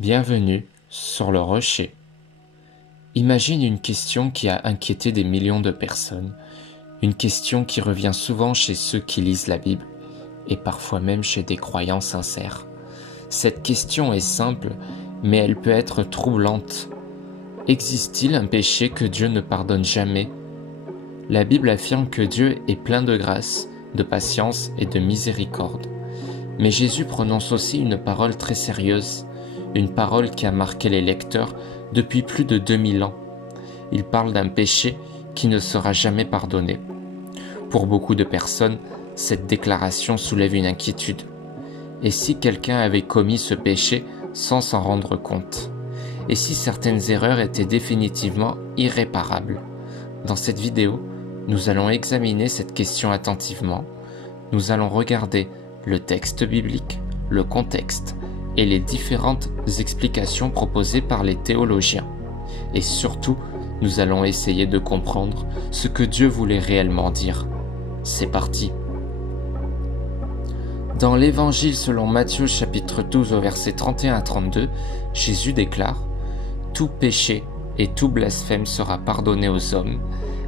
Bienvenue sur le rocher. Imagine une question qui a inquiété des millions de personnes, une question qui revient souvent chez ceux qui lisent la Bible et parfois même chez des croyants sincères. Cette question est simple, mais elle peut être troublante. Existe-t-il un péché que Dieu ne pardonne jamais? La Bible affirme que Dieu est plein de grâce, de patience et de miséricorde. Mais Jésus prononce aussi une parole très sérieuse, une parole qui a marqué les lecteurs depuis plus de 2000 ans. Il parle d'un péché qui ne sera jamais pardonné. Pour beaucoup de personnes, cette déclaration soulève une inquiétude. Et si quelqu'un avait commis ce péché sans s'en rendre compte? Et si certaines erreurs étaient définitivement irréparables? Dans cette vidéo, nous allons examiner cette question attentivement. Nous allons regarder le texte biblique, le contexte et les différentes explications proposées par les théologiens. Et surtout, nous allons essayer de comprendre ce que Dieu voulait réellement dire. C'est parti! Dans l'Évangile selon Matthieu chapitre 12 au verset 31 à 32, Jésus déclare « Tout péché et tout blasphème sera pardonné aux hommes,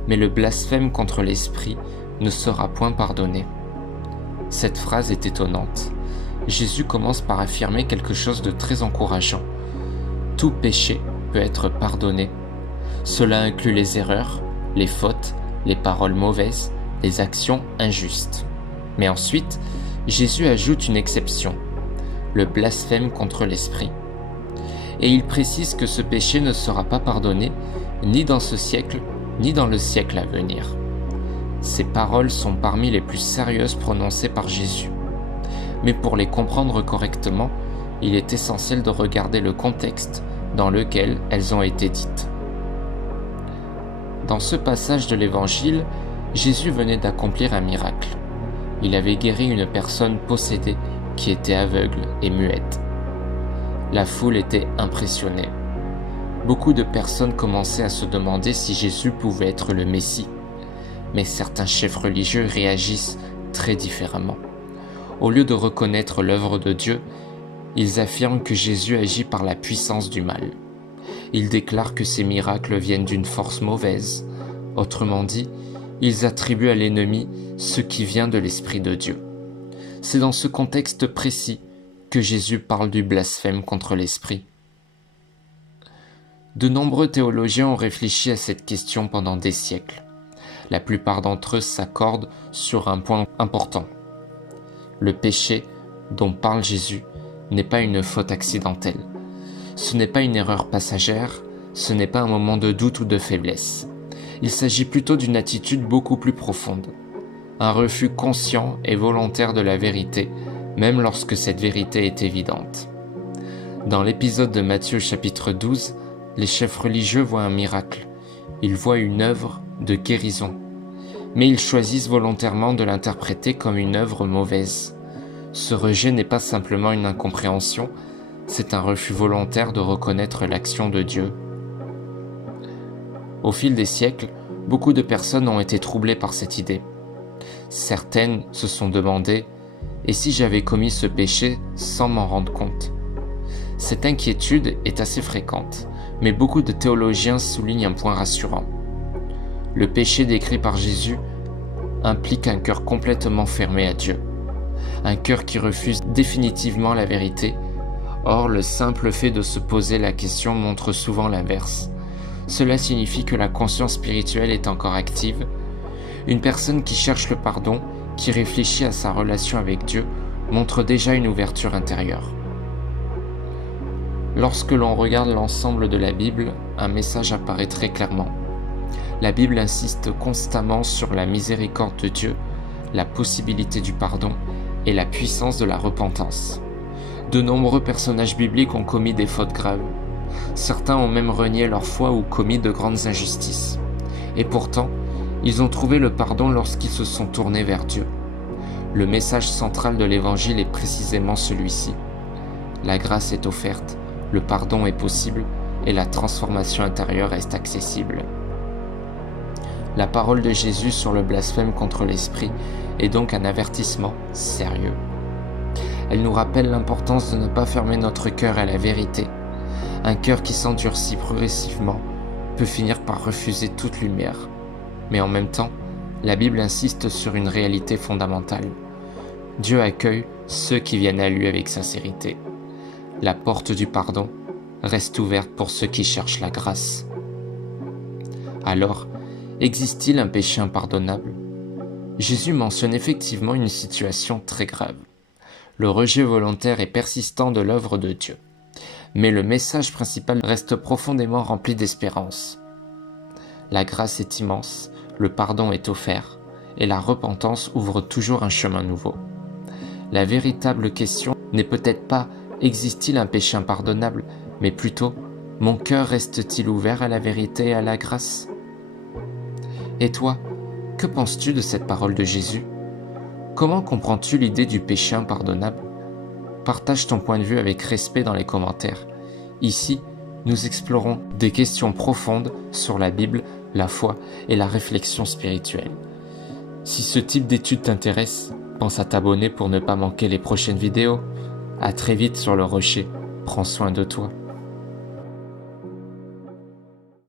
mais le blasphème contre l'Esprit ne sera point pardonné. » Cette phrase est étonnante. Jésus commence par affirmer quelque chose de très encourageant. Tout péché peut être pardonné. Cela inclut les erreurs, les fautes, les paroles mauvaises, les actions injustes. Mais ensuite, Jésus ajoute une exception, le blasphème contre l'Esprit. Et il précise que ce péché ne sera pas pardonné ni dans ce siècle, ni dans le siècle à venir. Ces paroles sont parmi les plus sérieuses prononcées par Jésus. Mais pour les comprendre correctement, il est essentiel de regarder le contexte dans lequel elles ont été dites. Dans ce passage de l'Évangile, Jésus venait d'accomplir un miracle. Il avait guéri une personne possédée qui était aveugle et muette. La foule était impressionnée. Beaucoup de personnes commençaient à se demander si Jésus pouvait être le Messie. Mais certains chefs religieux réagissent très différemment. Au lieu de reconnaître l'œuvre de Dieu, ils affirment que Jésus agit par la puissance du mal. Ils déclarent que ces miracles viennent d'une force mauvaise. Autrement dit, ils attribuent à l'ennemi ce qui vient de l'Esprit de Dieu. C'est dans ce contexte précis que Jésus parle du blasphème contre l'Esprit. De nombreux théologiens ont réfléchi à cette question pendant des siècles. La plupart d'entre eux s'accordent sur un point important. Le péché dont parle Jésus n'est pas une faute accidentelle. Ce n'est pas une erreur passagère, ce n'est pas un moment de doute ou de faiblesse. Il s'agit plutôt d'une attitude beaucoup plus profonde. Un refus conscient et volontaire de la vérité, même lorsque cette vérité est évidente. Dans l'épisode de Matthieu chapitre 12, les chefs religieux voient un miracle. Ils voient une œuvre de guérison. Mais ils choisissent volontairement de l'interpréter comme une œuvre mauvaise. Ce rejet n'est pas simplement une incompréhension, c'est un refus volontaire de reconnaître l'action de Dieu. Au fil des siècles, beaucoup de personnes ont été troublées par cette idée. Certaines se sont demandé « Et si j'avais commis ce péché sans m'en rendre compte ?» Cette inquiétude est assez fréquente, mais beaucoup de théologiens soulignent un point rassurant. Le péché décrit par Jésus implique un cœur complètement fermé à Dieu, un cœur qui refuse définitivement la vérité. Or, le simple fait de se poser la question montre souvent l'inverse. Cela signifie que la conscience spirituelle est encore active. Une personne qui cherche le pardon, qui réfléchit à sa relation avec Dieu, montre déjà une ouverture intérieure. Lorsque l'on regarde l'ensemble de la Bible, un message apparaît très clairement. La Bible insiste constamment sur la miséricorde de Dieu, la possibilité du pardon et la puissance de la repentance. De nombreux personnages bibliques ont commis des fautes graves. Certains ont même renié leur foi ou commis de grandes injustices. Et pourtant, ils ont trouvé le pardon lorsqu'ils se sont tournés vers Dieu. Le message central de l'Évangile est précisément celui-ci. La grâce est offerte, le pardon est possible et la transformation intérieure est accessible. La parole de Jésus sur le blasphème contre l'Esprit est donc un avertissement sérieux. Elle nous rappelle l'importance de ne pas fermer notre cœur à la vérité, Un cœur qui s'endurcit progressivement peut finir par refuser toute lumière. Mais en même temps, la Bible insiste sur une réalité fondamentale. Dieu accueille ceux qui viennent à lui avec sincérité. La porte du pardon reste ouverte pour ceux qui cherchent la grâce. Alors, existe-t-il un péché impardonnable? Jésus mentionne effectivement une situation très grave, le rejet volontaire et persistant de l'œuvre de Dieu. Mais le message principal reste profondément rempli d'espérance. La grâce est immense, le pardon est offert, et la repentance ouvre toujours un chemin nouveau. La véritable question n'est peut-être pas « existe-t-il un péché impardonnable ?», mais plutôt « mon cœur reste-t-il ouvert à la vérité et à la grâce ?» Et toi, que penses-tu de cette parole de Jésus? Comment comprends-tu l'idée du péché impardonnable? Partage ton point de vue avec respect dans les commentaires. Ici, nous explorons des questions profondes sur la Bible, la foi et la réflexion spirituelle. Si ce type d'étude t'intéresse, pense à t'abonner pour ne pas manquer les prochaines vidéos. À très vite sur le rocher. Prends soin de toi.